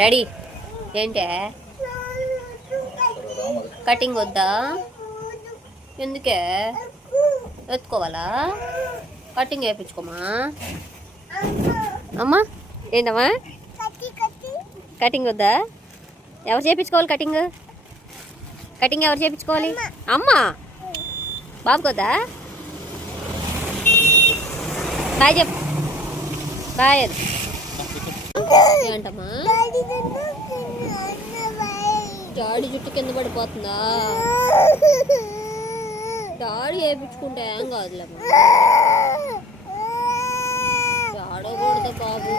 Daddy ఏంటే cutting వద్దా? ఎందుకే? ఎత్తుకోవాలా? కటింగ్ వేయించుకోమా అమ్మా. ఏంటమ్మా కటింగ్ వద్దా? ఎవరు చేయించుకోవాలి కటింగ్? కటింగ్ ఎవరు చేయించుకోవాలి? అమ్మా. బాబుకి వద్దా? బాయ్ చెప్పు. బాయ్ ఏంటమ్మా? డాడీ జుట్టు కింద పడిపోతుందా? డాడీ వేయించుకుంటే ఏం కాదులేమ్మా. ఆడకూడదు బాబు.